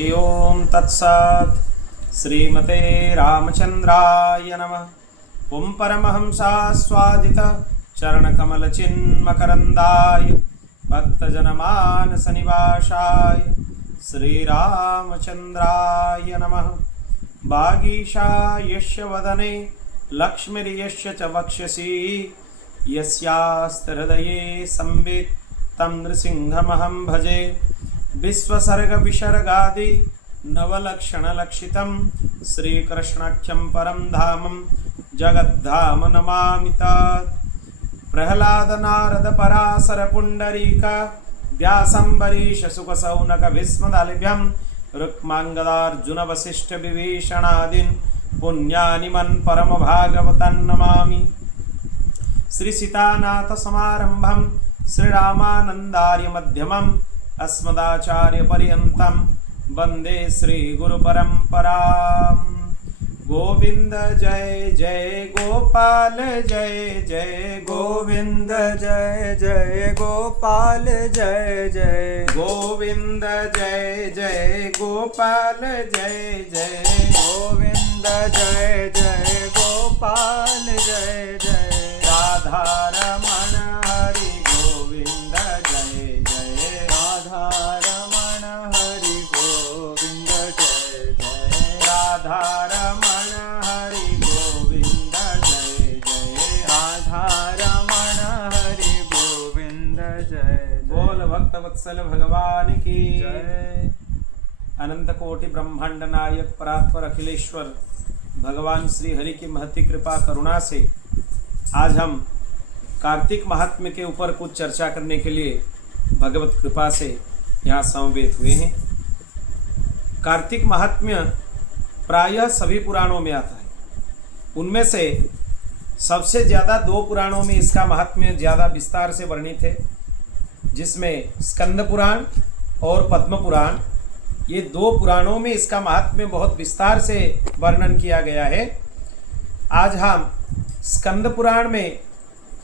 ओम तत्सत् श्रीमते रामचंद्राय नमः। ओम परमहंसास्वादित चरणकमलचिन्मकरन्दाय भक्तजनमानसनिवासाय श्रीरामचंद्राय नमः। वागीशायस्य वदने लक्ष्मीर्यस्य च वक्षसि यस्यास्ति हृदये संवित् तं नृसिंहमहं भजे। विश्वसर्ग विसर्गादि नवलक्षणलक्षितं श्रीकृष्णाख्यं परं धामं जगद्धाम नमामि तत्। प्रह्लाद नारद पराशर पुंडरीक व्यासंबरीश सुखसौनक भीष्मदालिभ्यं रुक्मांगदार्जुन वसिष्ठ विभीषणादीन् पुण्यानिमन परम भागवतान् नमामि। श्री सीतानाथ समारंभं श्रीरामानन्दार्य मध्यमम् अस्मदाचार्य पर्यन्तं वन्दे श्री गुरु परंपरां। गोविंद जय जय गोपाल जय जय गोविंद जय जय गोपाल जय जय गोविंद जय जय गोपाल जय जय गोविंद जय जय गोपाल जय जय राधा रमण हरि गोविंद जय जय राधा रमण हरि गोविंद जय जय राधा रमण हरि गोविंद जय जय राधा रमण हरि गोविंद जय। बोल भक्त वत्सल भगवान की जय। अनंत कोटि ब्रह्मांड नायक परात्पर अखिलेश्वर भगवान श्री हरि की महती कृपा करुणा से आज हम कार्तिक महात्म्य के ऊपर कुछ चर्चा करने के लिए भगवत कृपा से यहाँ समवेत हुए हैं। कार्तिक महात्म्य प्रायः सभी पुराणों में आता है। उनमें से सबसे ज़्यादा दो पुराणों में इसका महात्म्य ज़्यादा विस्तार से वर्णित है, जिसमें स्कंद पुराण और पद्म पुराण, ये दो पुराणों में इसका महात्म्य बहुत विस्तार से वर्णन किया गया है। आज हम स्कंद पुराण में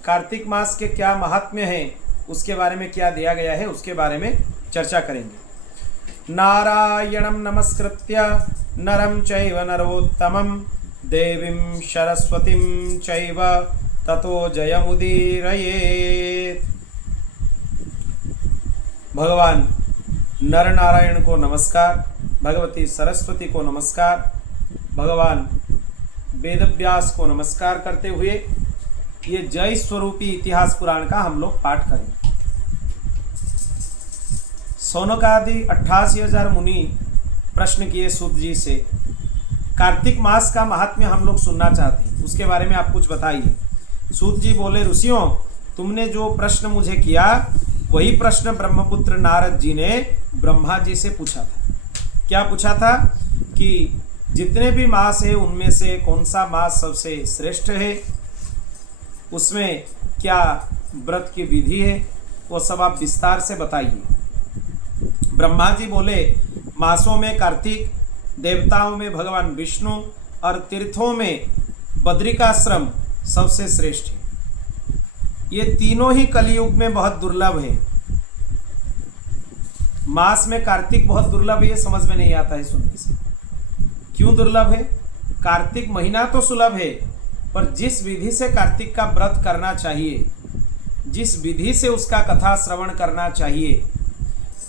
कार्तिक मास के क्या महात्म्य हैं, उसके बारे में क्या दिया गया है, उसके बारे में चर्चा करेंगे। नारायणं नमस्कृत्य नरं चैव नरोत्तमं देवीं सरस्वतीं चैव ततो जयमुदीरयेत्। भगवान नर नारायण को नमस्कार, भगवती सरस्वती को नमस्कार, भगवान वेदव्यास को नमस्कार करते हुए ये जय स्वरूपी इतिहास पुराण का हम लोग पाठ करें। सौनकादि 88,000 मुनि प्रश्न किए सूत जी से। कार्तिक मास का महात्म्य हम लोग सुनना चाहते हैं, उसके बारे में आप कुछ बताइए। सूत जी बोले, ऋषियों, तुमने जो प्रश्न मुझे किया वही प्रश्न ब्रह्मपुत्र नारद जी ने ब्रह्मा जी से पूछा था। क्या पूछा था कि जितने भी मास है उनमें से कौन सा मास सबसे श्रेष्ठ है, उसमें क्या व्रत की विधि है, वो सब आप विस्तार से बताइए। ब्रह्मा जी बोले, मासों में कार्तिक, देवताओं में भगवान विष्णु और तीर्थों में बद्रिकाश्रम सबसे श्रेष्ठ है। ये तीनों ही कलियुग में बहुत दुर्लभ है। मास में कार्तिक बहुत दुर्लभ है, ये समझ में नहीं आता है सुनने से। क्यों दुर्लभ है? कार्तिक महीना तो सुलभ है, पर जिस विधि से कार्तिक का व्रत करना चाहिए, जिस विधि से उसका कथा श्रवण करना चाहिए,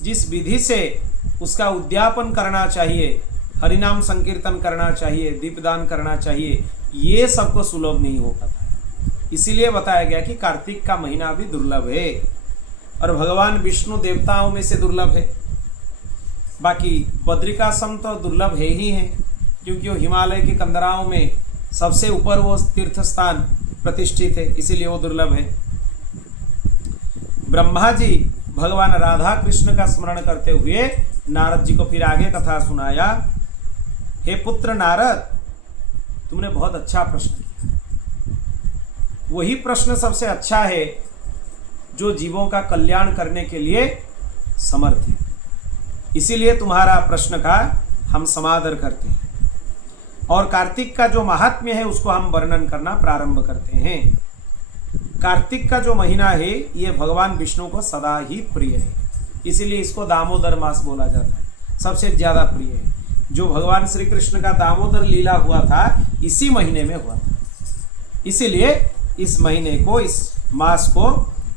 जिस विधि से उसका उद्यापन करना चाहिए, हरिनाम संकीर्तन करना चाहिए, दीपदान करना चाहिए, ये सबको सुलभ नहीं हो पाता है। इसीलिए बताया गया कि कार्तिक का महीना भी दुर्लभ है और भगवान विष्णु देवताओं में से दुर्लभ है। बाकी बद्रिकाश्रम तो दुर्लभ है ही है, क्योंकि वो हिमालय की कंदराओं में सबसे ऊपर वो तीर्थ स्थान प्रतिष्ठित है, इसीलिए वो दुर्लभ है। ब्रह्मा जी भगवान राधा कृष्ण का स्मरण करते हुए नारद जी को फिर आगे कथा सुनाया। हे पुत्र नारद, तुमने बहुत अच्छा प्रश्न किया। वही प्रश्न सबसे अच्छा है जो जीवों का कल्याण करने के लिए समर्थ है। इसीलिए तुम्हारा प्रश्न का हम समादर करते हैं और कार्तिक का जो महात्म्य है उसको हम वर्णन करना प्रारंभ करते हैं। कार्तिक का जो महीना है ये भगवान विष्णु को सदा ही प्रिय है, इसीलिए इसको दामोदर मास बोला जाता है। सबसे ज्यादा प्रिय है। जो भगवान श्री कृष्ण का दामोदर लीला हुआ था इसी महीने में हुआ था, इसीलिए इस महीने को, इस मास को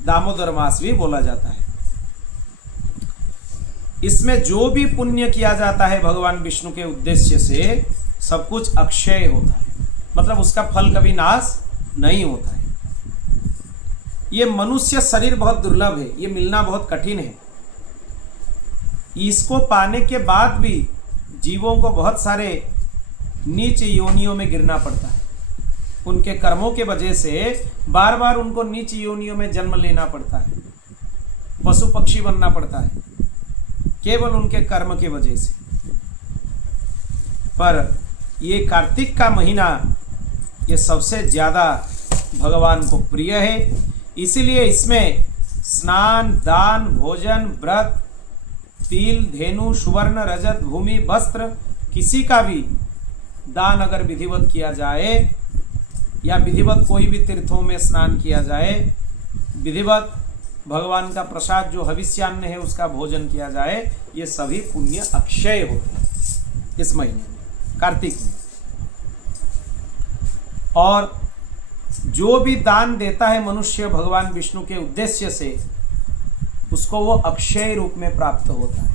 दामोदर मास भी बोला जाता है। इसमें जो भी पुण्य किया जाता है भगवान विष्णु के उद्देश्य से, सब कुछ अक्षय होता है, मतलब उसका फल कभी नाश नहीं होता है। ये मनुष्य शरीर बहुत दुर्लभ है, ये मिलना बहुत कठिन है। इसको पाने के बाद भी जीवों को बहुत सारे नीच योनियों में गिरना पड़ता है। उनके कर्मों के वजह से बार बार उनको नीच योनियों में जन्म लेना पड़ता है, पशु पक्षी बनना पड़ता है, केवल उनके कर्म के वजह से। पर ये कार्तिक का महीना ये सबसे ज़्यादा भगवान को प्रिय है, इसीलिए इसमें स्नान, दान, भोजन, व्रत, तिल, धेनु, सुवर्ण, रजत, भूमि, वस्त्र, किसी का भी दान अगर विधिवत किया जाए या विधिवत कोई भी तीर्थों में स्नान किया जाए, विधिवत भगवान का प्रसाद जो हविष्यान्न है उसका भोजन किया जाए, ये सभी पुण्य अक्षय होते हैं इस महीने में, कार्तिक में। और जो भी दान देता है मनुष्य भगवान विष्णु के उद्देश्य से, उसको वो अक्षय रूप में प्राप्त होता है।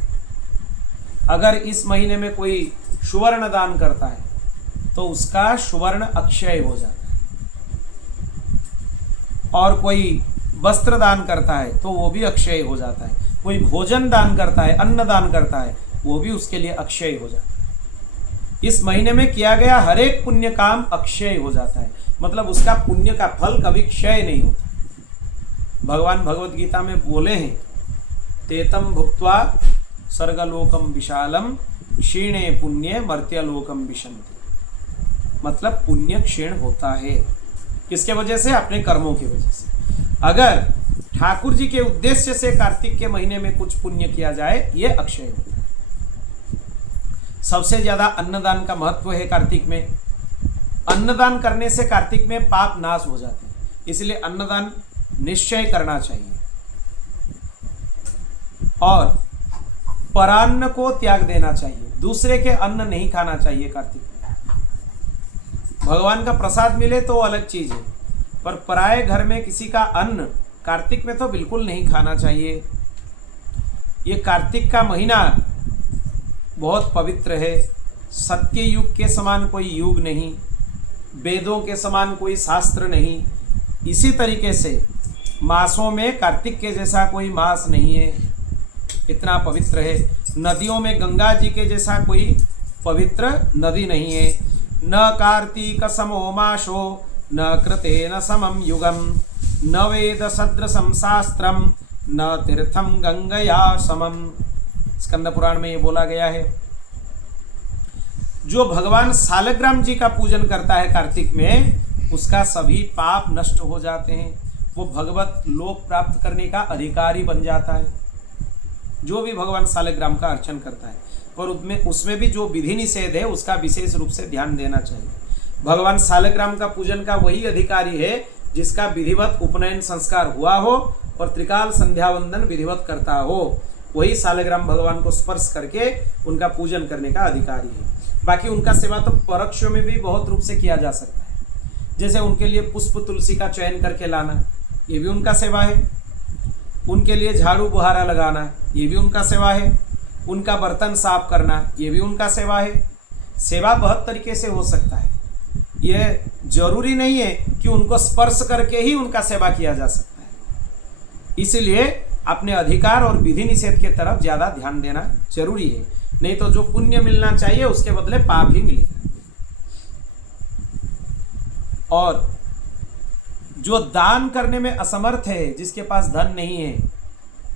अगर इस महीने में कोई सुवर्ण दान करता है तो उसका सुवर्ण अक्षय हो जाता है, और कोई वस्त्र दान करता है तो वो भी अक्षय हो जाता है, कोई भोजन दान करता है, अन्न दान करता है, वो भी उसके लिए अक्षय हो जाता है। इस महीने में किया गया हर एक पुण्य काम अक्षय हो जाता है, मतलब उसका पुण्य का फल कभी क्षय नहीं होता। भगवान भगवत गीता में बोले हैं, तेतम भुक्त्वा स्वर्गलोकम विशालम क्षीणे पुण्य मर्त्यलोकम विशन्ति, मतलब पुण्य क्षीण होता है। किसके वजह से? अपने कर्मों की वजह से। अगर ठाकुर जी के उद्देश्य से कार्तिक के महीने में कुछ पुण्य किया जाए, ये अक्षय होता है। सबसे ज्यादा अन्नदान का महत्व है कार्तिक में। अन्नदान करने से कार्तिक में पाप नाश हो जाते हैं, इसलिए अन्नदान निश्चय करना चाहिए। और परान्न को त्याग देना चाहिए, दूसरे के अन्न नहीं खाना चाहिए कार्तिक में। भगवान का प्रसाद मिले तो अलग चीज है, पर पराये घर में किसी का अन्न कार्तिक में तो बिल्कुल नहीं खाना चाहिए। ये कार्तिक का महीना बहुत पवित्र है। सत्य युग के समान कोई युग नहीं, वेदों के समान कोई शास्त्र नहीं। इसी तरीके से मासों में कार्तिक के जैसा कोई मास नहीं है, इतना पवित्र है। नदियों में गंगा जी के जैसा कोई पवित्र नदी नहीं है। न कार्तिक समो मासो न कृतेन समम युगम न वेद सदृशम शास्त्रम न तीर्थम गंगया समम। स्कंद पुराण में ये बोला गया है। जो भगवान सालग्राम जी का पूजन करता है कार्तिक में, उसका सभी पाप नष्ट हो जाते हैं, वो भगवत लोक प्राप्त करने का अधिकारी बन जाता है। जो भी भगवान सालग्राम का अर्चन करता है, पर उसमें भी जो विधि निषेध है उसका विशेष रूप से ध्यान देना चाहिए। भगवान सालग्राम का पूजन का वही अधिकारी है जिसका विधिवत उपनयन संस्कार हुआ हो और त्रिकाल संध्या वंदन विधिवत करता हो, वही सालग्राम भगवान को स्पर्श करके उनका पूजन करने का अधिकारी है। बाकी उनका सेवा तो परोक्ष में भी बहुत रूप से किया जा सकता है, जैसे उनके लिए पुष्प तुलसी का चयन करके लाना, ये भी उनका सेवा है। उनके लिए झाड़ू बुहारा लगाना, ये भी उनका सेवा है। उनका बर्तन साफ करना, ये भी उनका सेवा है। सेवा बहुत तरीके से हो सकता है, ये जरूरी नहीं है कि उनको स्पर्श करके ही उनका सेवा किया जा सकता है। इसलिए अपने अधिकार और विधि निषेध के तरफ ज्यादा ध्यान देना जरूरी है, नहीं तो जो पुण्य मिलना चाहिए उसके बदले पाप ही मिलेगा। और जो दान करने में असमर्थ है, जिसके पास धन नहीं है,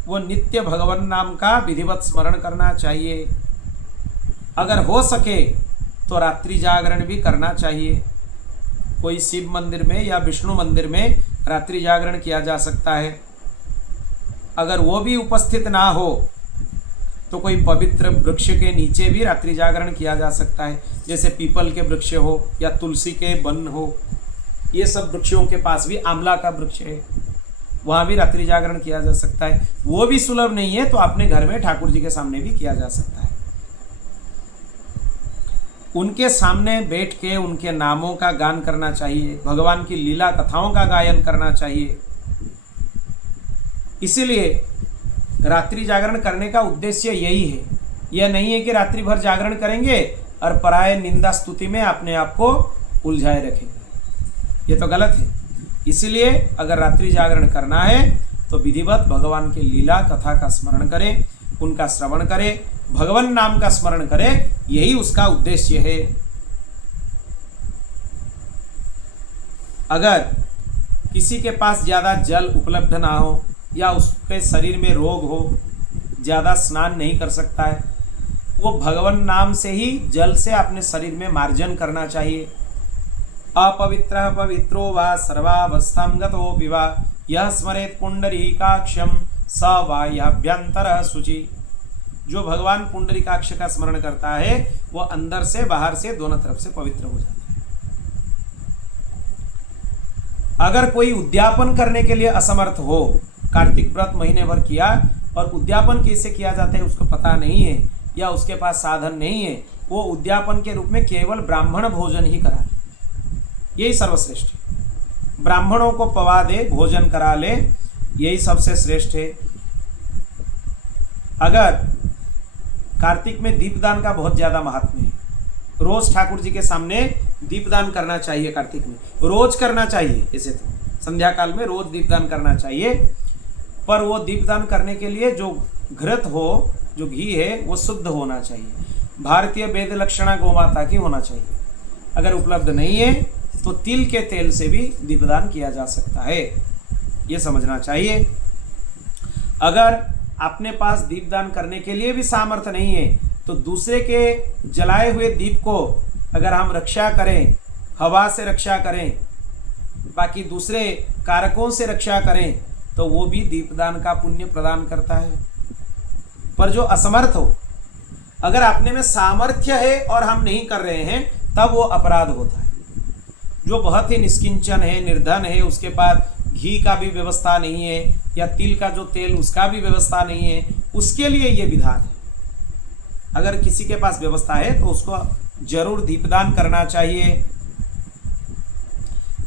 वो नित्य भगवान नाम का विधिवत स्मरण करना चाहिए। अगर हो सके तो रात्रि जागरण भी करना चाहिए। कोई शिव मंदिर में या विष्णु मंदिर में रात्रि जागरण किया जा सकता है। अगर वो भी उपस्थित ना हो तो कोई पवित्र वृक्ष के नीचे भी रात्रि जागरण किया जा सकता है, जैसे पीपल के वृक्ष हो या तुलसी के वन हो। ये सब वृक्षों के पास भी, आंवला का वृक्ष है, वहाँ भी रात्रि जागरण किया जा सकता है। वो भी सुलभ नहीं है तो अपने घर में ठाकुर जी के सामने भी किया जा सकता है। उनके सामने बैठ के उनके नामों का गान करना चाहिए, भगवान की लीला कथाओं का गायन करना चाहिए। इसीलिए रात्रि जागरण करने का उद्देश्य यही है। यह नहीं है कि रात्रि भर जागरण करेंगे और पराये निंदा स्तुति में अपने आप को उलझाए रखेंगे, ये तो गलत है। इसीलिए अगर रात्रि जागरण करना है तो विधिवत भगवान की लीला कथा का स्मरण करें, उनका श्रवण करें, भगवान नाम का स्मरण करें, यही उसका उद्देश्य है। अगर किसी के पास ज़्यादा जल उपलब्ध ना हो या उसके शरीर में रोग हो, ज़्यादा स्नान नहीं कर सकता है, वो भगवान नाम से ही जल से अपने शरीर में मार्जन करना चाहिए। अपवित्रः पवित्रो वा सर्वावस्थां गतोऽपि वा यः स्मरेत् पुंडरीकाक्षं स वा याभ्यन्तरः शुचि। जो भगवान पुंडरीकाक्ष का स्मरण करता है वो अंदर से बाहर से दोनों तरफ से पवित्र हो जाता है। अगर कोई उद्यापन करने के लिए असमर्थ हो, कार्तिक व्रत महीने भर किया और उद्यापन कैसे किया जाता है उसको पता नहीं है या उसके पास साधन नहीं है, वो उद्यापन के रूप में केवल ब्राह्मण भोजन ही करा ले, यही सर्वश्रेष्ठ है। ब्राह्मणों को पवा दे, भोजन करा ले, यही सबसे श्रेष्ठ है। अगर कार्तिक में दीपदान का बहुत ज्यादा महात्म्य है, रोज ठाकुर जी के सामने दीपदान करना चाहिए। कार्तिक में रोज करना चाहिए, ऐसे तो संध्या काल में रोज दीपदान करना चाहिए, पर वो दीपदान करने के लिए जो घृत हो, जो घी है, वो शुद्ध होना चाहिए। भारतीय वेद लक्षणा गोमाता की होना चाहिए। अगर उपलब्ध नहीं है तो तिल के तेल से भी दीपदान किया जा सकता है, ये समझना चाहिए। अगर अपने पास दीपदान करने के लिए भी सामर्थ्य नहीं है तो दूसरे के जलाए हुए दीप को अगर हम रक्षा करें, हवा से रक्षा करें, बाकी दूसरे कारकों से रक्षा करें, तो वो भी दीपदान का पुण्य प्रदान करता है। पर जो असमर्थ हो, अगर अपने में सामर्थ्य है और हम नहीं कर रहे हैं, तब वो अपराध होता है। जो बहुत ही निष्किंचन है, निर्धन है, उसके पास घी का भी व्यवस्था नहीं है या तिल का जो तेल उसका भी व्यवस्था नहीं है, उसके लिए ये विधान है। अगर किसी के पास व्यवस्था है तो उसको जरूर दीपदान करना चाहिए।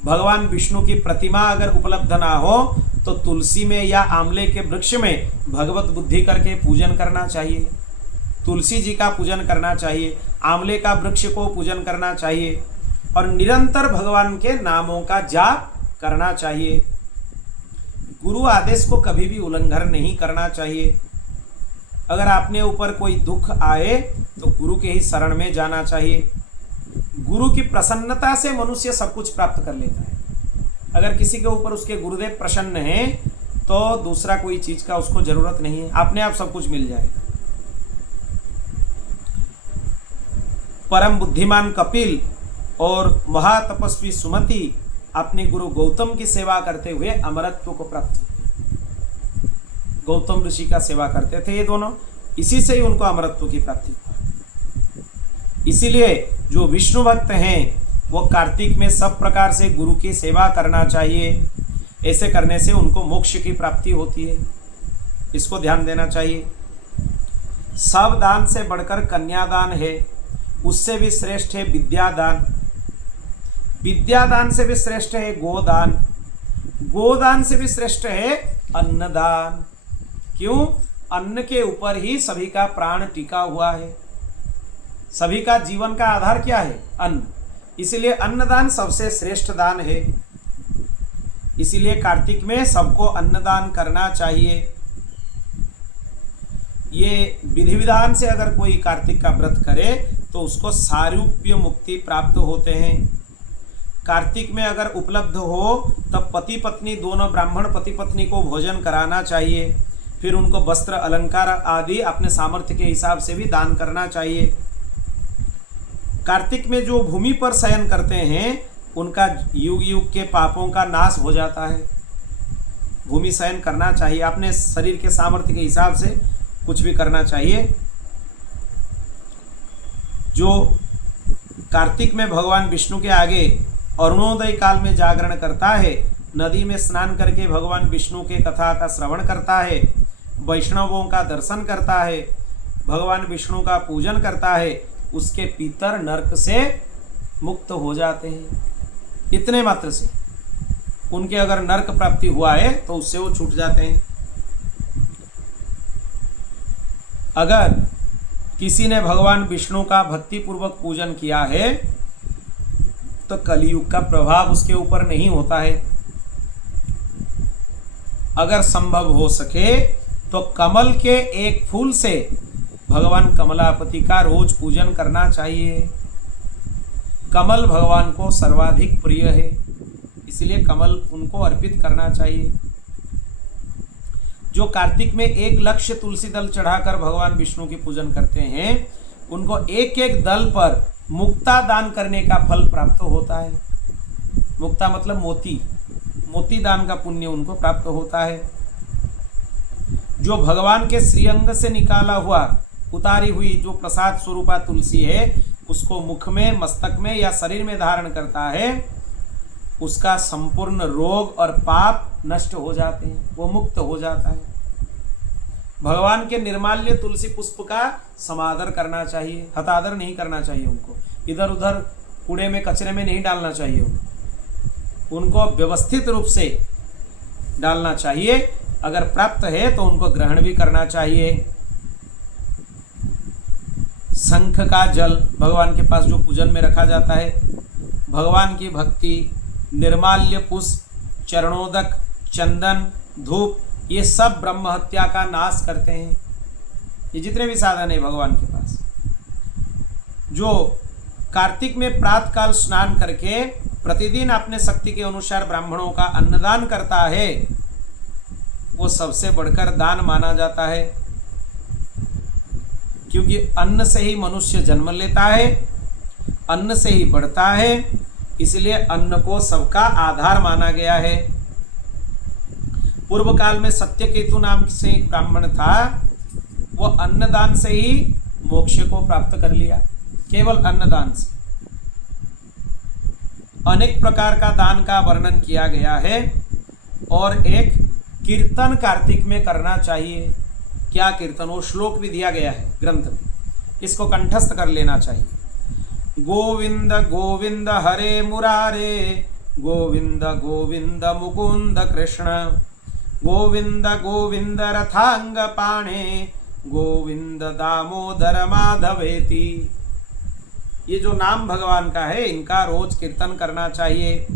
भगवान विष्णु की प्रतिमा अगर उपलब्ध ना हो तो तुलसी में या आंवले के वृक्ष में भगवत बुद्धि करके पूजन करना चाहिए। तुलसी जी का पूजन करना चाहिए, आंवले का वृक्ष को पूजन करना चाहिए और निरंतर भगवान के नामों का जाप करना चाहिए। गुरु आदेश को कभी भी उल्लंघन नहीं करना चाहिए। अगर आपने ऊपर कोई दुख आए तो गुरु के ही शरण में जाना चाहिए। गुरु की प्रसन्नता से मनुष्य सब कुछ प्राप्त कर लेता है। अगर किसी के ऊपर उसके गुरुदेव प्रसन्न हैं तो दूसरा कोई चीज का उसको जरूरत नहीं है, अपने आप सब कुछ मिल जाएगा। परम बुद्धिमान कपिल और महातपस्वी सुमति अपने गुरु गौतम की सेवा करते हुए अमरत्व को प्राप्त हुए। गौतम ऋषि का सेवा करते थे ये दोनों, इसी से ही उनको अमरत्व की प्राप्ति हुई। इसीलिए जो विष्णु भक्त हैं वो कार्तिक में सब प्रकार से गुरु की सेवा करना चाहिए। ऐसे करने से उनको मोक्ष की प्राप्ति होती है, इसको ध्यान देना चाहिए। सब दान से बढ़कर कन्यादान है, उससे भी श्रेष्ठ है विद्यादान, विद्यादान से भी श्रेष्ठ है गोदान, गोदान से भी श्रेष्ठ है अन्नदान। क्यों? अन्न के ऊपर ही सभी का प्राण टिका हुआ है, सभी का जीवन का आधार क्या है? अन्न। इसलिए अन्नदान सबसे श्रेष्ठ दान है। इसीलिए कार्तिक में सबको अन्नदान करना चाहिए। ये विधि विधान से अगर कोई कार्तिक का व्रत करे तो उसको सारूप्य मुक्ति प्राप्त होते हैं। कार्तिक में अगर उपलब्ध हो तब पति पत्नी दोनों, ब्राह्मण पति पत्नी को भोजन कराना चाहिए, फिर उनको वस्त्र अलंकार आदि अपने सामर्थ्य के हिसाब से भी दान करना चाहिए। कार्तिक में जो भूमि पर शयन करते हैं उनका युग युग के पापों का नाश हो जाता है। भूमि शयन करना चाहिए, अपने शरीर के सामर्थ्य के हिसाब से कुछ भी करना चाहिए। जो कार्तिक में भगवान विष्णु के आगे अरुणोदय काल में जागरण करता है, नदी में स्नान करके भगवान विष्णु के कथा का श्रवण करता है, वैष्णवों का दर्शन करता है, भगवान विष्णु का पूजन करता है, उसके पितर नरक से मुक्त हो जाते हैं। इतने मात्र से उनके अगर नरक प्राप्ति हुआ है तो उससे वो छूट जाते हैं। अगर किसी ने भगवान विष्णु का भक्ति पूर्वक पूजन किया है तो कलियुग का प्रभाव उसके ऊपर नहीं होता है। अगर संभव हो सके तो कमल के एक फूल से भगवान कमलापति का रोज पूजन करना चाहिए। कमल भगवान को सर्वाधिक प्रिय है, इसलिए कमल उनको अर्पित करना चाहिए। जो कार्तिक में 1 लक्ष तुलसी दल चढ़ाकर भगवान विष्णु की पूजन करते हैं, उनको एक एक दल पर मुक्ता दान करने का फल प्राप्त होता है। मुक्ता मतलब मोती, मोती दान का पुण्य उनको प्राप्त होता है। जो भगवान के श्रीअंग से निकाला हुआ उतारी हुई जो प्रसाद स्वरूपा तुलसी है, उसको मुख में, मस्तक में या शरीर में धारण करता है, उसका संपूर्ण रोग और पाप नष्ट हो जाते हैं, वो मुक्त हो जाता है। भगवान के निर्माल्य तुलसी पुष्प का समादर करना चाहिए, हतादर नहीं करना चाहिए। उनको इधर उधर कूड़े में, कचरे में नहीं डालना चाहिए। उनको व्यवस्थित रूप से डालना चाहिए। अगर प्राप्त है तो उनको ग्रहण भी करना चाहिए। शंख का जल भगवान के पास जो पूजन में रखा जाता है, भगवान की भक्ति, निर्माल्य पुष्प, चरणोदक, चंदन, धूप, ये सब ब्रह्म हत्या का नाश करते हैं। ये जितने भी साधन है भगवान के पास। जो कार्तिक में प्रातःकाल स्नान करके प्रतिदिन अपने शक्ति के अनुसार ब्राह्मणों का अन्नदान करता है, वो सबसे बढ़कर दान माना जाता है। क्योंकि अन्न से ही मनुष्य जन्म लेता है, अन्न से ही बढ़ता है, इसलिए अन्न को सबका आधार माना गया है। पूर्व काल में सत्यकेतु नाम से एक ब्राह्मण था, वो अन्नदान से ही मोक्ष को प्राप्त कर लिया, केवल अन्नदान से। अनेक प्रकार का दान का वर्णन किया गया है। और एक कीर्तन कार्तिक में करना चाहिए। क्या कीर्तन? वो श्लोक भी दिया गया है ग्रंथ में, इसको कंठस्थ कर लेना चाहिए। गोविंद गोविंद हरे मुरारे, गोविंद गोविंद मुकुंद कृष्ण, गोविंद गोविंद रथांग पाणे, गोविंद दामोदर माधवेति। ये जो नाम भगवान का है, इनका रोज कीर्तन करना चाहिए।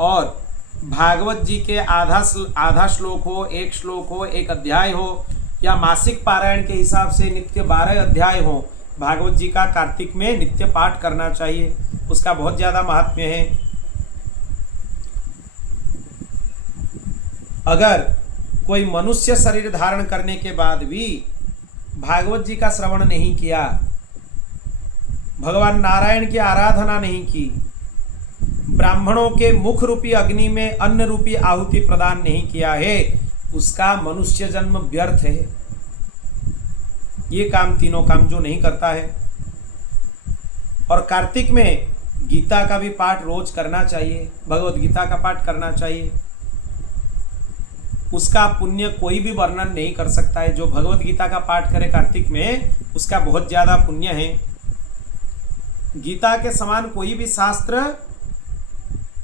और भागवत जी के आधा श्लोक हो, 1 श्लोक हो, 1 अध्याय हो, या मासिक पारायण के हिसाब से नित्य 12 अध्याय हो, भागवत जी का कार्तिक में नित्य पाठ करना चाहिए। उसका बहुत ज्यादा महात्म्य है। अगर कोई मनुष्य शरीर धारण करने के बाद भी भागवत जी का श्रवण नहीं किया, भगवान नारायण की आराधना नहीं की, ब्राह्मणों के मुख रूपी अग्नि में अन्न रूपी आहुति प्रदान नहीं किया है, उसका मनुष्य जन्म व्यर्थ है। ये काम, तीनों काम जो नहीं करता है। और कार्तिक में गीता का भी पाठ रोज करना चाहिए, भगवत गीता का पाठ करना चाहिए। उसका पुण्य कोई भी वर्णन नहीं कर सकता है। जो भगवत गीता का पाठ करे कार्तिक में, उसका बहुत ज्यादा पुण्य है। गीता के समान कोई भी शास्त्र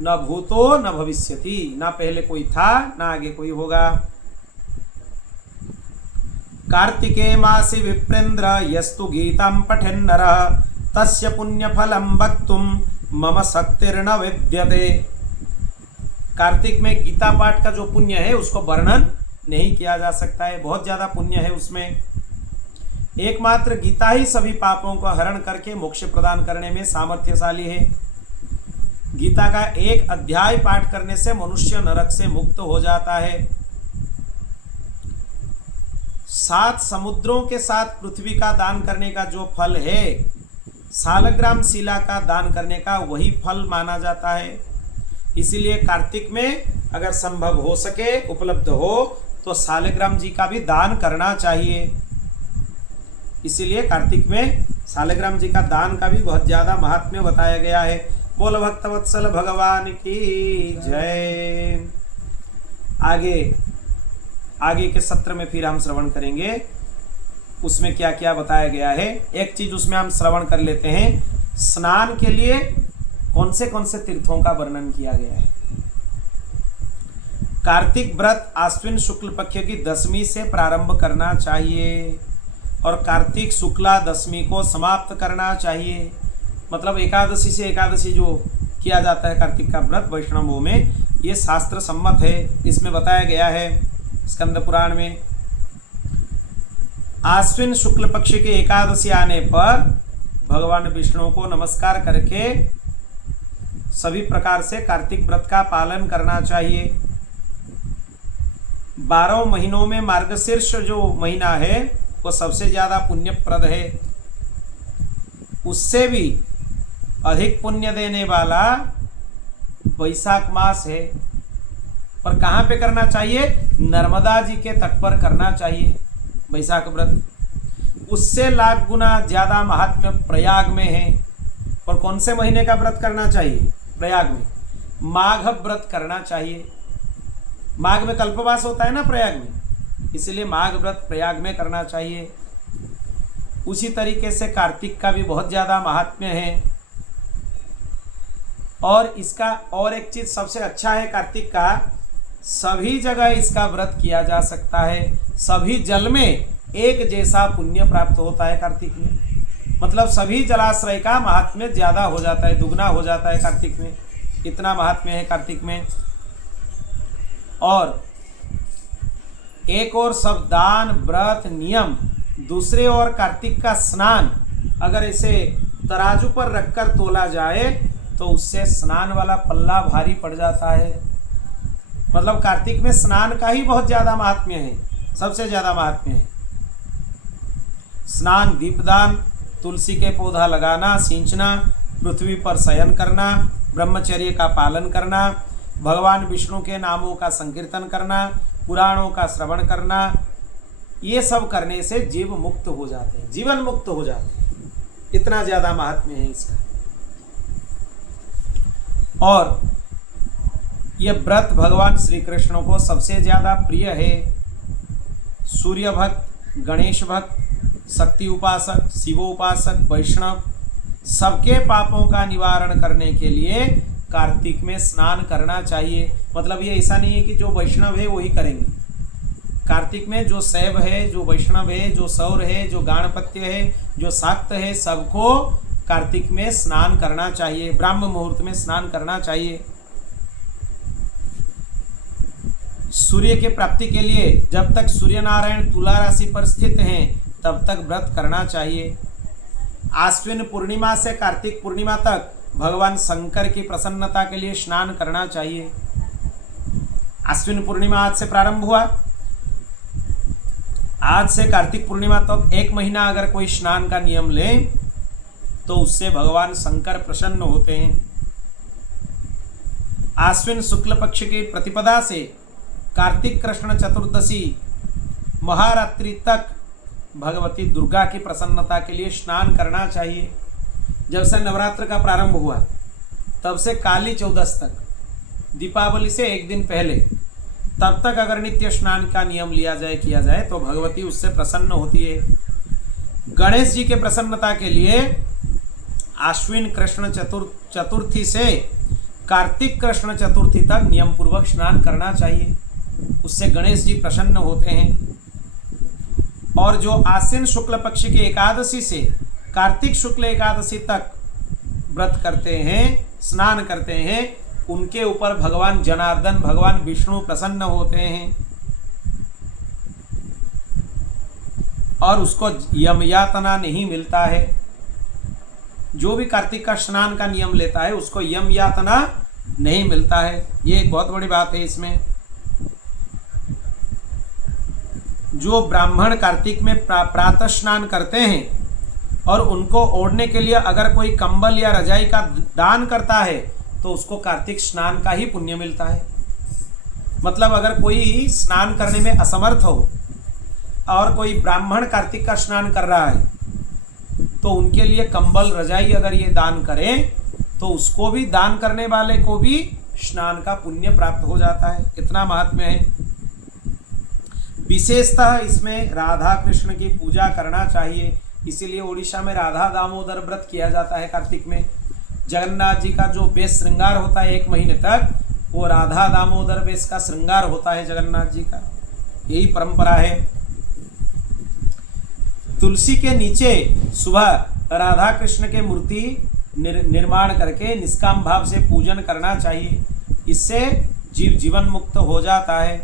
न भूतो न भविष्यति, ना पहले कोई था ना आगे कोई होगा। कार्तिके मासि विप्रेन्द्र यस्तु गीतां पठेन् नरः तस्य पुण्यफलं वक्तुं मम शक्तिर्न विद्यते। कार्तिक में गीता पाठ का जो पुण्य है उसको वर्णन नहीं किया जा सकता है, बहुत ज्यादा पुण्य है उसमें। एकमात्र गीता ही सभी पापों को हरण करके मोक्ष प्रदान करने में सामर्थ्यशाली है। गीता का 1 अध्याय पाठ करने से मनुष्य नरक से मुक्त हो जाता है। 7 समुद्रों के साथ पृथ्वी का दान करने का जो फल है, सालग्राम शिला का दान करने का वही फल माना जाता है। इसीलिए कार्तिक में अगर संभव हो सके, उपलब्ध हो, तो सालग्राम जी का भी दान करना चाहिए। इसीलिए कार्तिक में सालग्राम जी का दान का भी बहुत ज्यादा महात्म्य बताया गया है। बोल भक्तवत्सल भगवान की जय। आगे के सत्र में फिर हम श्रवण करेंगे। उसमें क्या क्या बताया गया है। एक चीज उसमें हम श्रवण कर लेते हैं। स्नान के लिए कौन से तीर्थों का वर्णन किया गया है। कार्तिक व्रत आश्विन शुक्ल पक्ष की दशमी से प्रारंभ करना चाहिए और कार्तिक शुक्ला दशमी को समाप्त करना चाहिए। मतलब एकादशी से एकादशी जो किया जाता है कार्तिक का व्रत वैष्णवों में, ये शास्त्र सम्मत है। इसमें बताया गया है स्कंद पुराण में, आश्विन शुक्ल पक्ष के एकादशी आने पर भगवान विष्णु को नमस्कार करके सभी प्रकार से कार्तिक व्रत का पालन करना चाहिए। 12 महीनों में मार्गशीर्ष जो महीना है वो सबसे ज्यादा पुण्यप्रद है। उससे भी अधिक पुण्य देने वाला वैशाख मास है। पर कहाँ पे करना चाहिए? नर्मदा जी के तट पर करना चाहिए वैशाख व्रत। उससे लाख गुना ज्यादा महात्म्य प्रयाग में है। और कौन से महीने का व्रत करना चाहिए? प्रयाग में माघ व्रत करना चाहिए। माघ में कल्पवास होता है ना प्रयाग में, इसलिए माघ व्रत प्रयाग में करना चाहिए। उसी तरीके से कार्तिक का भी बहुत ज्यादा महात्म्य है। और इसका और एक चीज सबसे अच्छा है कार्तिक का, सभी जगह इसका व्रत किया जा सकता है। सभी जल में एक जैसा पुण्य प्राप्त होता है कार्तिक में। मतलब सभी जलाश्रय का महात्म्य ज्यादा हो जाता है, दुगना हो जाता है कार्तिक में। इतना महात्म्य है कार्तिक में। और एक और सब दान व्रत नियम, दूसरे और कार्तिक का स्नान अगर इसे तराजू पर रखकर तोला जाए तो उससे स्नान वाला पल्ला भारी पड़ जाता है। मतलब कार्तिक में स्नान का ही बहुत ज्यादा महात्म्य है, सबसे ज्यादा महात्म्य है। स्नान, दीपदान, तुलसी के पौधा लगाना, सींचना, पृथ्वी पर शयन करना, ब्रह्मचर्य का पालन करना, भगवान विष्णु के नामों का संकीर्तन करना, पुराणों का श्रवण करना, ये सब करने से जीव मुक्त हो जाते हैं, जीवन मुक्त हो जाते हैं। इतना ज्यादा महात्म्य है इसका। और यह व्रत भगवान श्री कृष्ण को सबसे ज्यादा प्रिय है। सूर्य भक्त, गणेश भक्त, शक्ति उपासक, शिवोपासक, वैष्णव सबके पापों का निवारण करने के लिए कार्तिक में स्नान करना चाहिए। मतलब ये ऐसा नहीं है कि जो वैष्णव है वही करेंगे। कार्तिक में जो शैव है, जो वैष्णव है, जो सौर है, जो गाणपत्य है, जो शाक्त है, सबको कार्तिक में स्नान करना चाहिए। ब्राह्म मुहूर्त में स्नान करना चाहिए। सूर्य के प्राप्ति के लिए जब तक सूर्य नारायण तुला राशि पर स्थित हैं तब तक व्रत करना चाहिए। आश्विन पूर्णिमा से कार्तिक पूर्णिमा तक भगवान शंकर की प्रसन्नता के लिए स्नान करना चाहिए। आश्विन पूर्णिमा आज से प्रारंभ हुआ, आज से कार्तिक पूर्णिमा तक एक महीना अगर कोई स्नान का नियम ले तो उससे भगवान शंकर प्रसन्न होते हैं। आश्विन शुक्ल पक्ष की प्रतिपदा से कार्तिक कृष्ण चतुर्दशी महारात्रि तक भगवती दुर्गा की प्रसन्नता के लिए स्नान करना चाहिए। जब से नवरात्र का प्रारंभ हुआ तब से काली चौदस तक, दीपावली से एक दिन पहले, तब तक अगर नित्य स्नान का नियम लिया जाए, किया जाए तो भगवती उससे प्रसन्न होती है। गणेश जी के प्रसन्नता के लिए आश्विन कृष्ण चतुर्थी से कार्तिक कृष्ण चतुर्थी तक नियम पूर्वक स्नान करना चाहिए। उससे गणेश जी प्रसन्न होते हैं। और जो आश्विन शुक्ल पक्ष की एकादशी से कार्तिक शुक्ल एकादशी तक व्रत करते हैं, स्नान करते हैं, उनके ऊपर भगवान जनार्दन, भगवान विष्णु प्रसन्न होते हैं और उसको यम यातना नहीं मिलता है। जो भी कार्तिक का स्नान का नियम लेता है उसको यम यातना नहीं मिलता है। ये एक बहुत बड़ी बात है इसमें। जो ब्राह्मण कार्तिक में प्रातः स्नान करते हैं और उनको ओढ़ने के लिए अगर कोई कंबल या रजाई का दान करता है तो उसको कार्तिक स्नान का ही पुण्य मिलता है। मतलब अगर कोई स्नान करने में असमर्थ हो और कोई ब्राह्मण कार्तिक का स्नान कर रहा है तो उनके लिए कंबल, रजाई अगर ये दान करें तो उसको भी, दान करने वाले को भी स्नान का पुण्य प्राप्त हो जाता है। इतना महात्म्य है। विशेषतः इसमें राधा कृष्ण की पूजा करना चाहिए। इसीलिए उड़ीसा में राधा दामोदर व्रत किया जाता है कार्तिक में। जगन्नाथ जी का जो बेश श्रृंगार होता है 1 महीने तक, वो राधा दामोदर बेश का श्रृंगार होता है जगन्नाथ जी का। यही परंपरा है। तुलसी के नीचे सुबह राधा कृष्ण के मूर्ति निर्माण करके निष्काम भाव से पूजन करना चाहिए। इससे जीव जीवन मुक्त हो जाता है।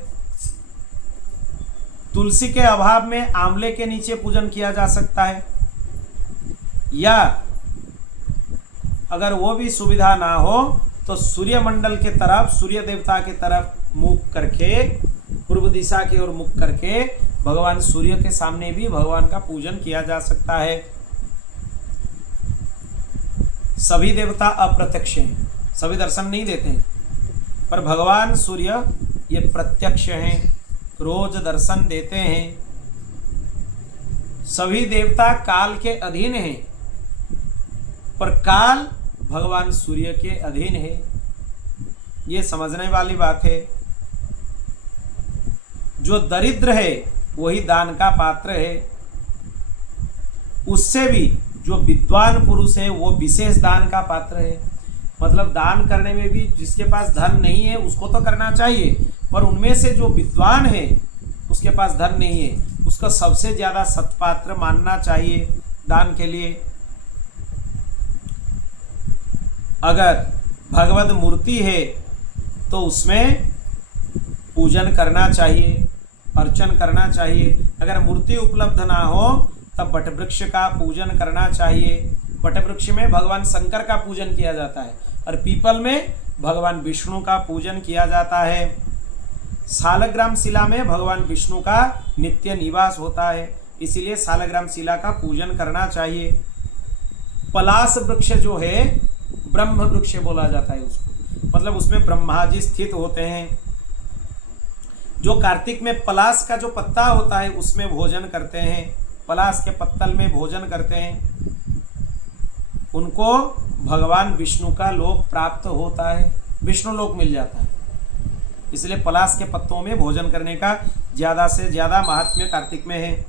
तुलसी के अभाव में आंवले के नीचे पूजन किया जा सकता है, या अगर वो भी सुविधा ना हो तो सूर्य मंडल के तरफ, सूर्य देवता के तरफ मुख करके, पूर्व दिशा की ओर मुख करके भगवान सूर्य के सामने भी भगवान का पूजन किया जा सकता है। सभी देवता अप्रत्यक्ष हैं, सभी दर्शन नहीं देते हैं, पर भगवान सूर्य ये प्रत्यक्ष हैं, रोज दर्शन देते हैं। सभी देवता काल के अधीन हैं, पर काल भगवान सूर्य के अधीन है। ये समझने वाली बात है। जो दरिद्र है वही दान का पात्र है। उससे भी जो विद्वान पुरुष है वो विशेष दान का पात्र है। मतलब दान करने में भी जिसके पास धन नहीं है उसको तो करना चाहिए, पर उनमें से जो विद्वान है उसके पास धन नहीं है, उसका सबसे ज्यादा सत्पात्र मानना चाहिए दान के लिए। अगर भगवत मूर्ति है तो उसमें पूजन करना चाहिए, अर्चन करना चाहिए। अगर मूर्ति उपलब्ध ना हो तब वटवृक्ष का पूजन करना चाहिए। वटवृक्ष में भगवान शंकर का पूजन किया जाता है और पीपल में भगवान विष्णु का पूजन किया जाता है। सालग्राम शिला में भगवान विष्णु का नित्य निवास होता है, इसीलिए सालग्राम शिला का पूजन करना चाहिए। पलाश वृक्ष जो है ब्रह्म वृक्ष बोला जाता है उसको, मतलब उसमें ब्रह्मा जी स्थित होते हैं। जो कार्तिक में पलाश का जो पत्ता होता है उसमें भोजन करते हैं, पलाश के पत्तल में भोजन करते हैं, उनको भगवान विष्णु का लोक प्राप्त होता है, विष्णु लोक मिल जाता है। इसलिए पलाश के पत्तों में भोजन करने का ज़्यादा से ज़्यादा महात्म्य कार्तिक में है।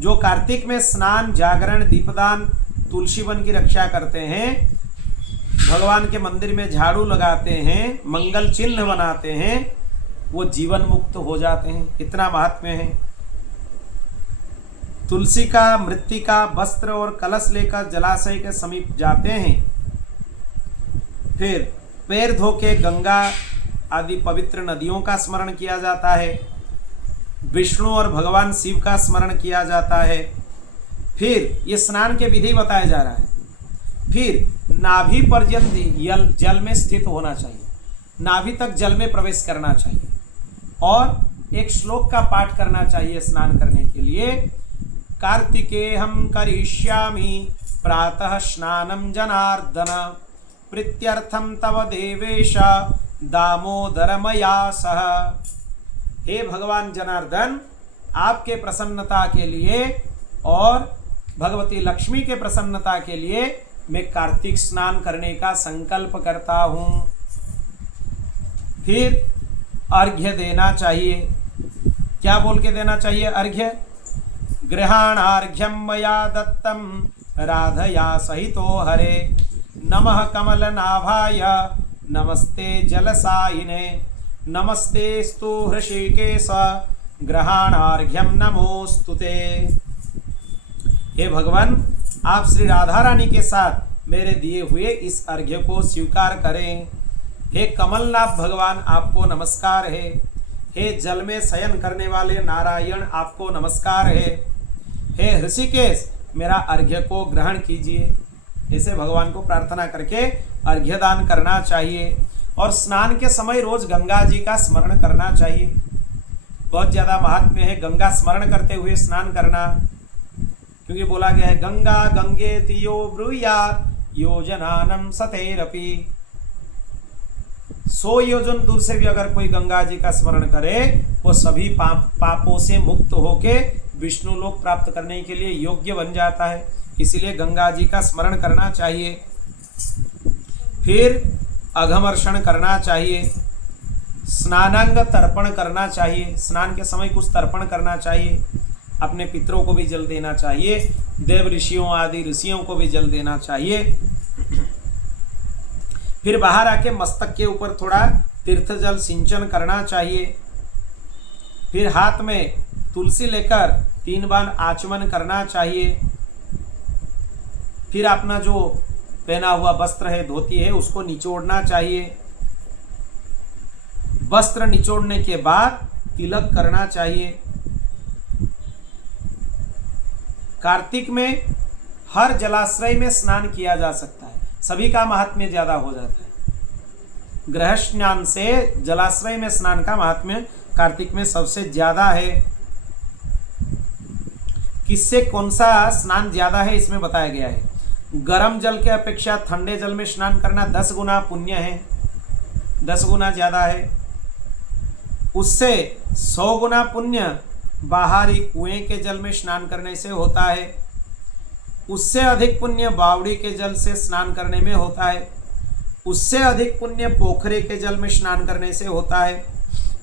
जो कार्तिक में स्नान, जागरण, दीपदान, तुलसी वन की रक्षा करते हैं, भगवान के मंदिर में झाड़ू लगाते हैं, मंगल चिन्ह बनाते हैं, वो जीवन मुक्त हो जाते हैं। इतना महात्म्य है। तुलसी का, मृत्तिका, वस्त्र और कलश लेकर जलाशय के समीप जाते हैं। फिर पैर धो के गंगा आदि पवित्र नदियों का स्मरण किया जाता है। विष्णु और भगवान शिव का स्मरण किया जाता है। फिर ये स्नान के विधि बताया जा रहा है। फिर नाभि पर्यंत जल में स्थित होना चाहिए, नाभि तक जल में प्रवेश करना चाहिए और एक श्लोक का पाठ करना चाहिए स्नान करने के लिए। कार्तिकेहं करिष्यामि प्रातः स्नानं जनार्दन प्रीत्यर्थं तव देवेश दामोदर मया सह। हे भगवान जनार्दन, आपके प्रसन्नता के लिए और भगवती लक्ष्मी के प्रसन्नता के लिए मैं कार्तिक स्नान करने का संकल्प करता हूँ। फिर अर्घ्य देना चाहिए। क्या बोल के देना चाहिए अर्घ्य? गृहाणार्घ्यम मया दत्तम राधया सहितो हरे नमः कमलनाभाय नमस्ते जलसायिने नमस्तेस्तु हृषिकेश ग्रहाणार्घ्यम नमोस्तुते। हे भगवान, आप श्री राधा रानी के साथ मेरे दिए हुए इस अर्घ्य को स्वीकार करें। हे कमलनाभ भगवान, आपको नमस्कार है। हे जल में शयन करने वाले नारायण, आपको नमस्कार है। हे ऋषिकेश, मेरा अर्घ्य को ग्रहण कीजिए। ऐसे भगवान को प्रार्थना करके अर्घ्य दान करना चाहिए। और स्नान के समय रोज गंगा जी का स्मरण करना चाहिए। बहुत ज़्यादा महात्म्य है गंगा स्मरण करते हुए स्नान करना, क्योंकि बोला गया है गंगा गंगेति यो ब्रूयात् योजनानं सतेरपि। 100 योजन दूर से भी अगर कोई गंगा जी का स्मरण करे वो सभी पापों से मुक्त होके विष्णु लोक प्राप्त करने के लिए योग्य बन जाता है। इसलिए गंगा जी का स्मरण करना चाहिए। फिर अघमर्षण करना चाहिए। स्नानांग तर्पण करना चाहिए, स्नान के समय कुछ तर्पण करना चाहिए, अपने पितरों को भी जल देना चाहिए, देव ऋषियों आदि ऋषियों को भी जल देना चाहिए। फिर बाहर आके मस्तक के ऊपर थोड़ा तीर्थ जल सिंचन करना चाहिए। फिर हाथ में तुलसी लेकर 3 बार आचमन करना चाहिए। फिर अपना जो पहना हुआ वस्त्र है, धोती है, उसको निचोड़ना चाहिए। वस्त्र निचोड़ने के बाद तिलक करना चाहिए। कार्तिक में हर जलाशय में स्नान किया जा सकता है, सभी का महात्म्य ज्यादा हो जाता है। ग्रह स्नान से जलाशय में स्नान का महात्म्य कार्तिक में सबसे ज्यादा है। किससे कौन सा स्नान ज्यादा है इसमें बताया गया है। गर्म जल के अपेक्षा ठंडे जल में स्नान करना 10 गुना पुण्य है, 10 गुना ज्यादा है। उससे 100 गुना पुण्य बाहरी कुएं के जल में स्नान करने से होता है। उससे अधिक पुण्य बावड़ी के जल से स्नान करने में होता है। उससे अधिक पुण्य पोखरे के जल में स्नान करने से होता है।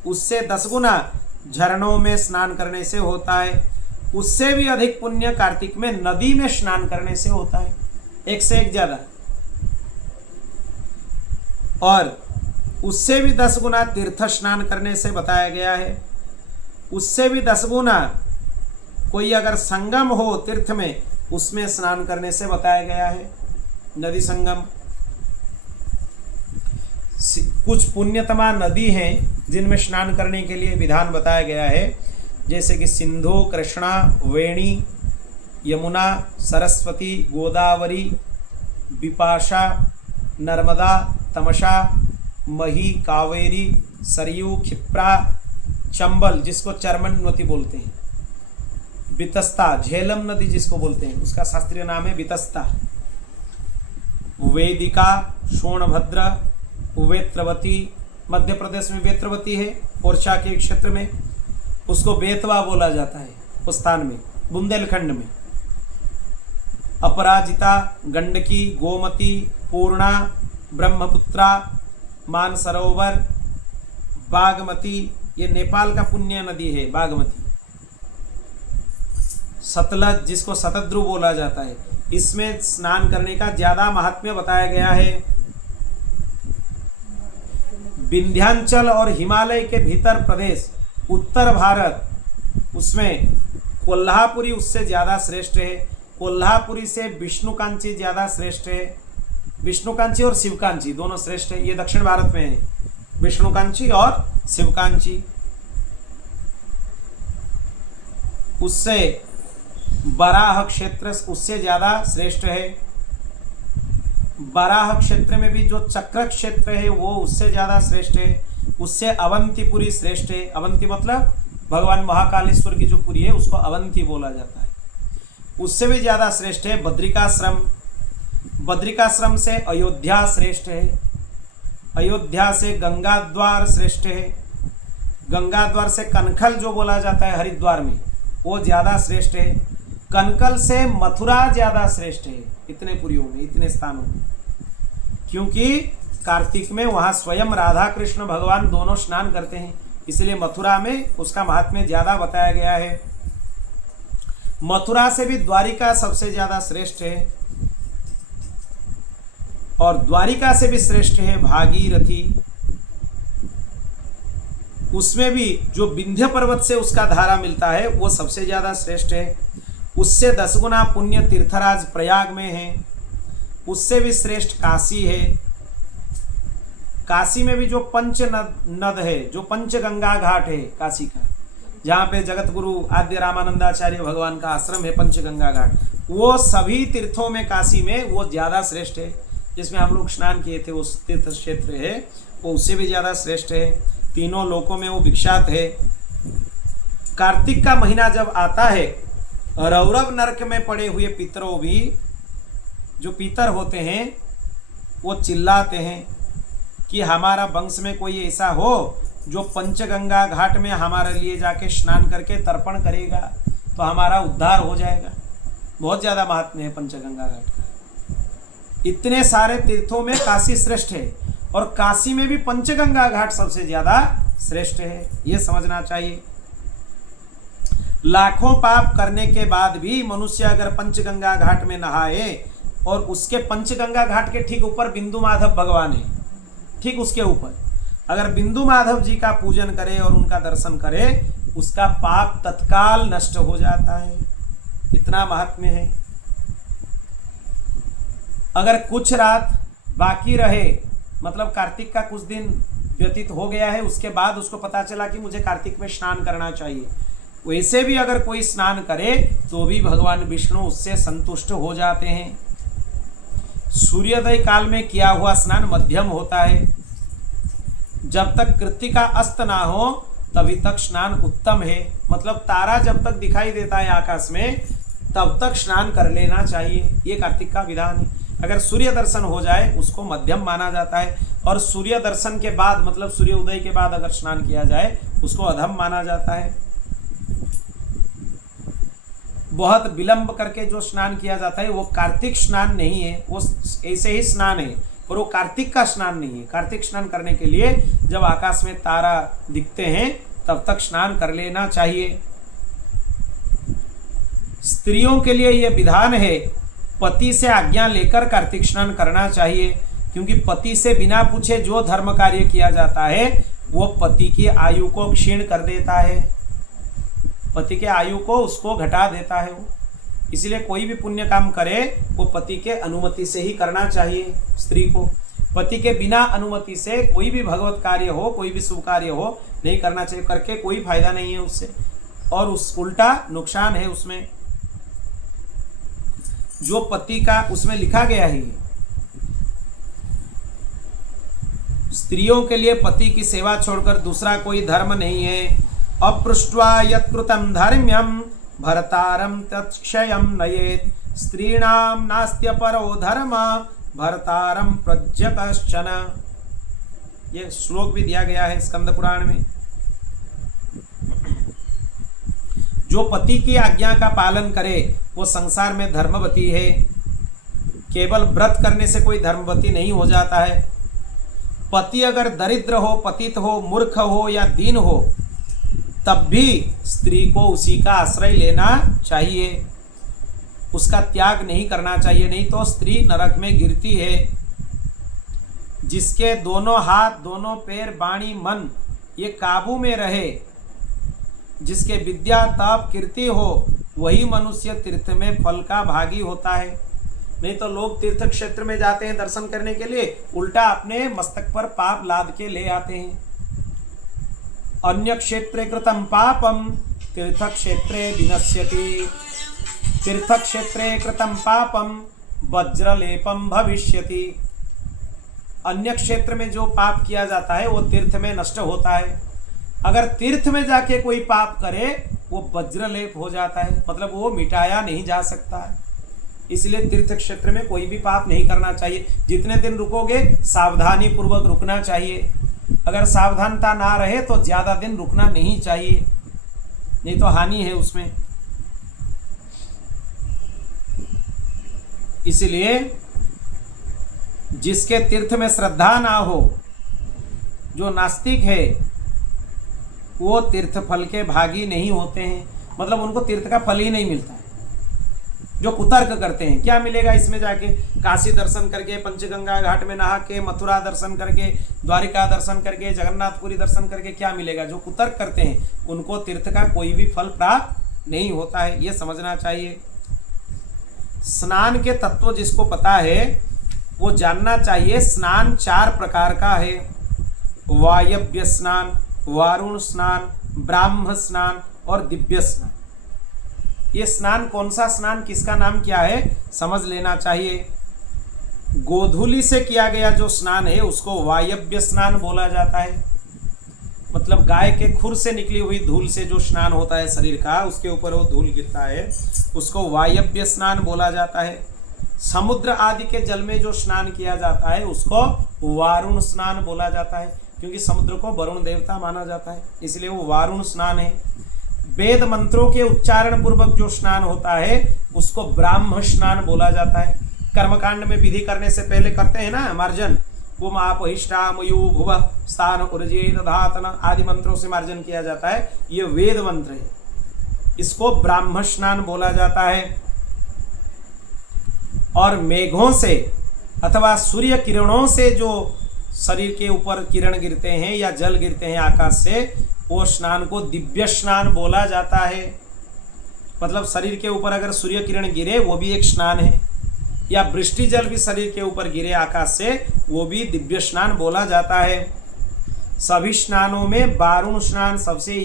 उससे 10 गुना झरनों में स्नान करने से होता है। उससे भी अधिक पुण्य कार्तिक में नदी में स्नान करने से होता है, एक से एक ज्यादा। और उससे भी 10 गुना तीर्थ स्नान करने से बताया गया है। उससे भी 10 गुना कोई अगर संगम हो तीर्थ में, उसमें स्नान करने से बताया गया है, नदी संगम। कुछ पुण्यतमा नदी हैं जिनमें स्नान करने के लिए विधान बताया गया है, जैसे कि सिंधु, कृष्णा, वेणी, यमुना, सरस्वती, गोदावरी, बिपाशा, नर्मदा, तमसा, मही, कावेरी, सरयू, क्षिप्रा, चंबल जिसको चरमनवती बोलते हैं, बितस्ता, झेलम नदी जिसको बोलते हैं, उसका शास्त्रीय नाम है बितस्ता, वेदिका, सोनभद्र, वेत्रवती, मध्य प्रदेश में वेत्रवती है, ओरछा के क्षेत्र में उसको बेतवा बोला जाता है, उस स्थान में बुंदेलखंड में। अपराजिता, गंडकी, गोमती, पूर्णा, ब्रह्मपुत्रा, मानसरोवर, बागमती, ये नेपाल का पुण्य नदी है बागमती। सतलज जिसको शतद्रु बोला जाता है, इसमें स्नान करने का ज्यादा महात्म्य बताया गया है। विंध्याचल और हिमालय के भीतर प्रदेश उत्तर भारत, उसमें कोल्हापुरी उससे ज्यादा श्रेष्ठ है। कोल्हापुरी से विष्णुकांची ज्यादा श्रेष्ठ है। विष्णुकांची और शिवकांची दोनों श्रेष्ठ है। ये दक्षिण भारत में है, विष्णुकांची और शिवकांची। उससे बराह क्षेत्र उससे ज्यादा श्रेष्ठ है। बराह क्षेत्र में भी जो चक्र क्षेत्र है वो उससे ज्यादा श्रेष्ठ है। उससे अवंतीपुरी श्रेष्ठ है। अवंती मतलब भगवान महाकालेश्वर की जो पुरी है उसको अवंती बोला जाता है। उससे भी ज्यादा श्रेष्ठ है बद्रिकाश्रम। बद्रिकाश्रम से अयोध्या श्रेष्ठ है। अयोध्या से गंगा द्वार श्रेष्ठ है। गंगा द्वार से कनखल जो बोला जाता है हरिद्वार में, वो ज्यादा श्रेष्ठ है। कनकल से मथुरा ज्यादा श्रेष्ठ है, इतने पुरियों में, इतने स्थानों में, क्योंकि कार्तिक में वहां स्वयं राधा कृष्ण भगवान दोनों स्नान करते हैं, इसलिए मथुरा में उसका महात्म्य ज्यादा बताया गया है। मथुरा से भी द्वारिका सबसे ज्यादा श्रेष्ठ है, और द्वारिका से भी श्रेष्ठ है भागीरथी। उसमें भी जो विंध्य पर्वत से उसका धारा मिलता है वो सबसे ज्यादा श्रेष्ठ है। उससे 10 गुना पुण्य तीर्थराज प्रयाग में है। उससे भी श्रेष्ठ काशी है। काशी में भी जो पंच नद है, जो पंचगंगा घाट है काशी का, जहाँ पे जगत गुरु आद्य रामानंदाचार्य भगवान का आश्रम है पंचगंगा घाट, वो सभी तीर्थों में काशी में वो ज्यादा श्रेष्ठ है। जिसमें हम लोग स्नान किए थे उस तीर्थ क्षेत्र है वो उससे भी ज्यादा श्रेष्ठ है। तीनों लोकों में वो विख्यात है। कार्तिक का महीना जब आता है, रौरव नरक में पड़े हुए पितरों भी, जो पितर होते हैं, वो चिल्लाते हैं कि हमारा वंश में कोई ऐसा हो जो पंचगंगा घाट में हमारे लिए जाके स्नान करके तर्पण करेगा तो हमारा उद्धार हो जाएगा। बहुत ज्यादा महात्म्य है पंचगंगा घाट का। इतने सारे तीर्थों में काशी श्रेष्ठ है। और काशी में भी पंचगंगा घाट सबसे ज्यादा श्रेष्ठ है, ये समझना चाहिए। लाखों पाप करने के बाद भी मनुष्य अगर पंचगंगा घाट में नहाए और उसके पंचगंगा घाट के ठीक ऊपर बिंदु माधव भगवान है, ठीक उसके ऊपर अगर बिंदु माधव जी का पूजन करे और उनका दर्शन करे, उसका पाप तत्काल नष्ट हो जाता है। इतना महात्म्य है। अगर कुछ रात बाकी रहे, मतलब कार्तिक का कुछ दिन व्यतीत हो गया है, उसके बाद उसको पता चला कि मुझे कार्तिक में स्नान करना चाहिए, वैसे भी अगर कोई स्नान करे तो भी भगवान विष्णु उससे संतुष्ट हो जाते हैं। सूर्योदय काल में किया हुआ स्नान मध्यम होता है। जब तक कृत्तिका अस्त ना हो तभी तक स्नान उत्तम है, मतलब तारा जब तक दिखाई देता है आकाश में तब तक स्नान कर लेना चाहिए, ये कार्तिक का विधान है। अगर सूर्य दर्शन हो जाए उसको मध्यम माना जाता है, और सूर्य दर्शन के बाद मतलब सूर्य उदय के बाद अगर स्नान किया जाए उसको अधम माना जाता है। बहुत विलंब करके जो स्नान किया जाता है वो कार्तिक स्नान नहीं है, वो ऐसे ही स्नान है, पर वो कार्तिक का स्नान नहीं है। कार्तिक स्नान करने के लिए जब आकाश में तारा दिखते हैं तब तक स्नान कर लेना चाहिए। स्त्रियों के लिए यह विधान है, पति से आज्ञा लेकर कार्तिक स्नान करना चाहिए, क्योंकि पति से बिना पूछे जो धर्म कार्य किया जाता है वो पति की आयु को क्षीण कर देता है, पति के आयु को उसको घटा देता है वो। इसलिए कोई भी पुण्य काम करे वो पति के अनुमति से ही करना चाहिए। स्त्री को पति के बिना अनुमति से कोई भी भगवत कार्य हो, कोई भी शुभ कार्य हो नहीं करना चाहिए, करके कोई फायदा नहीं है उससे, और उस उल्टा नुकसान है उसमें। जो पति का उसमें लिखा गया है, स्त्रियों के लिए पति की सेवा छोड़कर दूसरा कोई धर्म नहीं है। अपृष्ट्वा यत्कृतं धर्म्यं भर्तारं तत्क्षयं नयेत्, स्त्रीणां नास्त्यपरो धर्म भर्तारं प्रज्य कश्चन। ये श्लोक भी दिया गया है स्कंद पुराण में। जो पति की आज्ञा का पालन करे वो संसार में धर्मवती है। केवल व्रत करने से कोई धर्मवती नहीं हो जाता है। पति अगर दरिद्र हो, पतित हो, मूर्ख हो या दीन हो, तब भी स्त्री को उसी का आश्रय लेना चाहिए, उसका त्याग नहीं करना चाहिए, नहीं तो स्त्री नरक में गिरती है। जिसके दोनों हाथ, दोनों पैर, वाणी, मन ये काबू में रहे, जिसके विद्या, तप, कीर्ति हो, वही मनुष्य तीर्थ में फल का भागी होता है। नहीं तो लोग तीर्थ क्षेत्र में जाते हैं दर्शन करने के लिए, उल्टा अपने मस्तक पर पाप लाद के ले आते हैं। अन्य क्षेत्रे कृतं पापम तीर्थ क्षेत्रे विनश्यति, तीर्थ क्षेत्रे कृतं पापम वज्रलेपम भविष्यति। अन्य क्षेत्र में जो पाप किया जाता है वो तीर्थ में नष्ट होता है। अगर तीर्थ में जाके कोई पाप करे वो वज्रलेप हो जाता है, मतलब वो मिटाया नहीं जा सकता है। इसलिए तीर्थ क्षेत्र में कोई भी पाप नहीं करना चाहिए। जितने दिन रुकोगे सावधानी पूर्वक रुकना चाहिए। अगर सावधानता ना रहे तो ज्यादा दिन रुकना नहीं चाहिए, नहीं तो हानि है उसमें। इसलिए जिसके तीर्थ में श्रद्धा ना हो, जो नास्तिक है, वो तीर्थ फल के भागी नहीं होते हैं, मतलब उनको तीर्थ का फल ही नहीं मिलता है। जो कुतर्क करते हैं क्या मिलेगा इसमें जाके, काशी दर्शन करके, पंचगंगा घाट में नहा के, मथुरा दर्शन करके, द्वारिका दर्शन करके, जगन्नाथपुरी दर्शन करके क्या मिलेगा, जो कुतर्क करते हैं उनको तीर्थ का कोई भी फल प्राप्त नहीं होता है, ये समझना चाहिए। स्नान के तत्व जिसको पता है वो जानना चाहिए। स्नान 4 प्रकार का है, वायव्य स्नान, वारुण स्नान, ब्राह्म स्नान और दिव्य स्नान। ये स्नान कौन सा स्नान, किसका नाम क्या है समझ लेना चाहिए। गोधूली से किया गया जो स्नान है उसको वायव्य स्नान बोला जाता है, मतलब गाय के खुर से निकली हुई धूल से जो स्नान होता है शरीर का, उसके ऊपर वो धूल गिरता है, उसको वायव्य स्नान बोला जाता है। समुद्र आदि के जल में जो स्नान किया जाता है उसको वारुण स्नान बोला जाता है, क्योंकि समुद्र को वरुण देवता माना जाता है, इसलिए वो वारुण स्नान है। वेद मंत्रों के उच्चारण पूर्वक जो स्नान होता है उसको ब्राह्म स्नान बोला जाता है। कर्मकांड में विधि करने से पहले करते हैं ना मार्जन, पुमापहिष्टामयो भुव स्थान ऊर्जेत धातन आदि मंत्रों से मार्जन किया जाता है। ये वेद मंत्र है, इसको ब्राह्म स्नान बोला जाता है। और मेघों से अथवा सूर्य किरणों से जो शरीर के ऊपर किरण गिरते हैं या जल गिरते हैं आकाश से, वो स्नान को दिव्य स्नान बोला जाता है। मतलब शरीर के ऊपर अगर सूर्य किरण गिरे वो भी एक स्नान है, या वृष्टि जल भी शरीर के ऊपर गिरे आकाश से, वो भी दिव्य स्नान बोला जाता है। सभी स्नानों में वारुण स्नान सबसे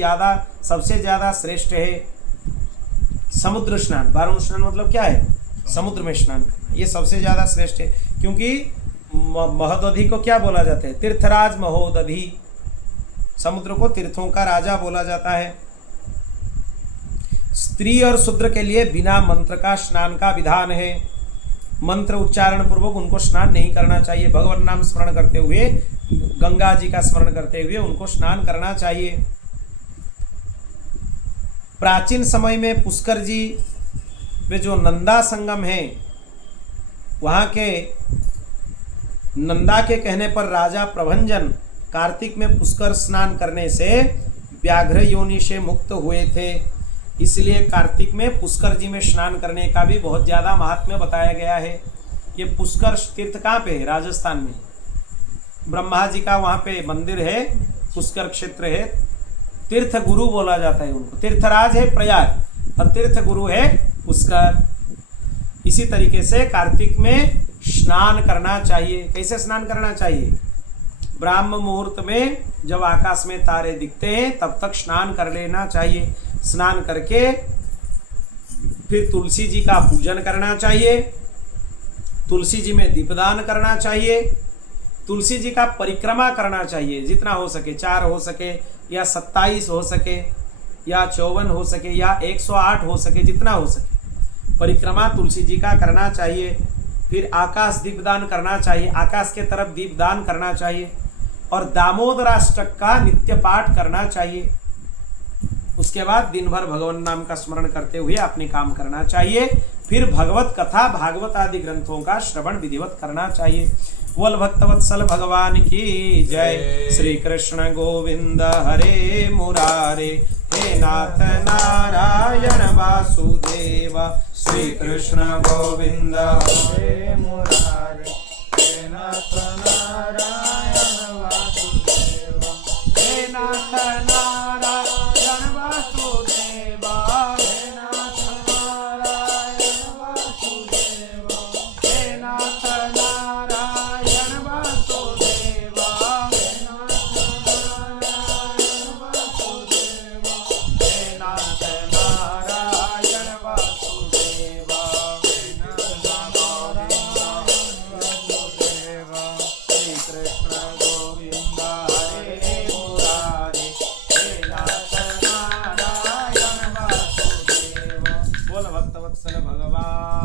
ज्यादा श्रेष्ठ है। समुद्र स्नान, वारुण स्नान मतलब क्या है? समुद्र में स्नान करना, ये सबसे ज्यादा श्रेष्ठ है। क्योंकि महोदधि को क्या बोला जाता है? तीर्थराज महोदधि। समुद्र को तीर्थों का राजा बोला जाता है। स्त्री और शूद्र के लिए बिना मंत्र का स्नान का विधान है। मंत्र उच्चारण पूर्वक उनको स्नान नहीं करना चाहिए। भगवान नाम स्मरण करते हुए, गंगा जी का स्मरण करते हुए उनको स्नान करना चाहिए। प्राचीन समय में पुष्कर जी में जो नंदा संगम है, वहाँ के नंदा के कहने पर राजा प्रभंजन कार्तिक में पुष्कर स्नान करने से व्याघ्र योनि से मुक्त हुए थे। इसलिए कार्तिक में पुष्कर जी में स्नान करने का भी बहुत ज़्यादा महात्म्य बताया गया है। ये पुष्कर तीर्थ कहाँ पे है? राजस्थान में। ब्रह्मा जी का वहाँ पे मंदिर है, पुष्कर क्षेत्र है। तीर्थ गुरु बोला जाता है उनको। तीर्थराज है प्रयाग और तीर्थ गुरु है पुष्कर। इसी तरीके से कार्तिक में स्नान करना चाहिए। कैसे स्नान करना चाहिए? ब्राह्म मुहूर्त में जब आकाश में तारे दिखते हैं तब तक स्नान कर लेना चाहिए। स्नान करके फिर तुलसी जी का पूजन करना चाहिए। तुलसी जी में दीपदान करना चाहिए। तुलसी जी का परिक्रमा करना चाहिए, जितना हो सके, 4 हो सके या 27 हो सके या 54 हो सके या 108 हो सके, जितना हो सके परिक्रमा तुलसी जी का करना चाहिए। फिर आकाश दीपदान करना चाहिए, आकाश के तरफ दीपदान करना चाहिए। और दामोदराष्टक का नित्य पाठ करना चाहिए। उसके बाद दिन भर भगवान नाम का स्मरण करते हुए अपने काम करना चाहिए। फिर भगवत कथा, भागवत आदि ग्रंथों का श्रवण विधिवत करना चाहिए। बोल भक्तवत्सल भगवान की जय। श्री कृष्ण गोविंद हरे मुरारे, हे नाथ नारायण वासुदेव। श्री कृष्ण गोविंद हरे मुरारे, हे नाथ नारायण वासुदेव। हे नाथ नारायण वासुदेव, हे नाथ नारायण वासुदेव, हे नाथ नारायण वासुदेव, हे नाथ नारायण वासुदेव, हे नाथ नारायण वासुदेव, हे नाथ नारायण वासुदेव। श्री कृष्ण गोविंद हरे मुरारे, हे नाथ नारायण वासुदेव। बोल भक्तवत्सल भगवान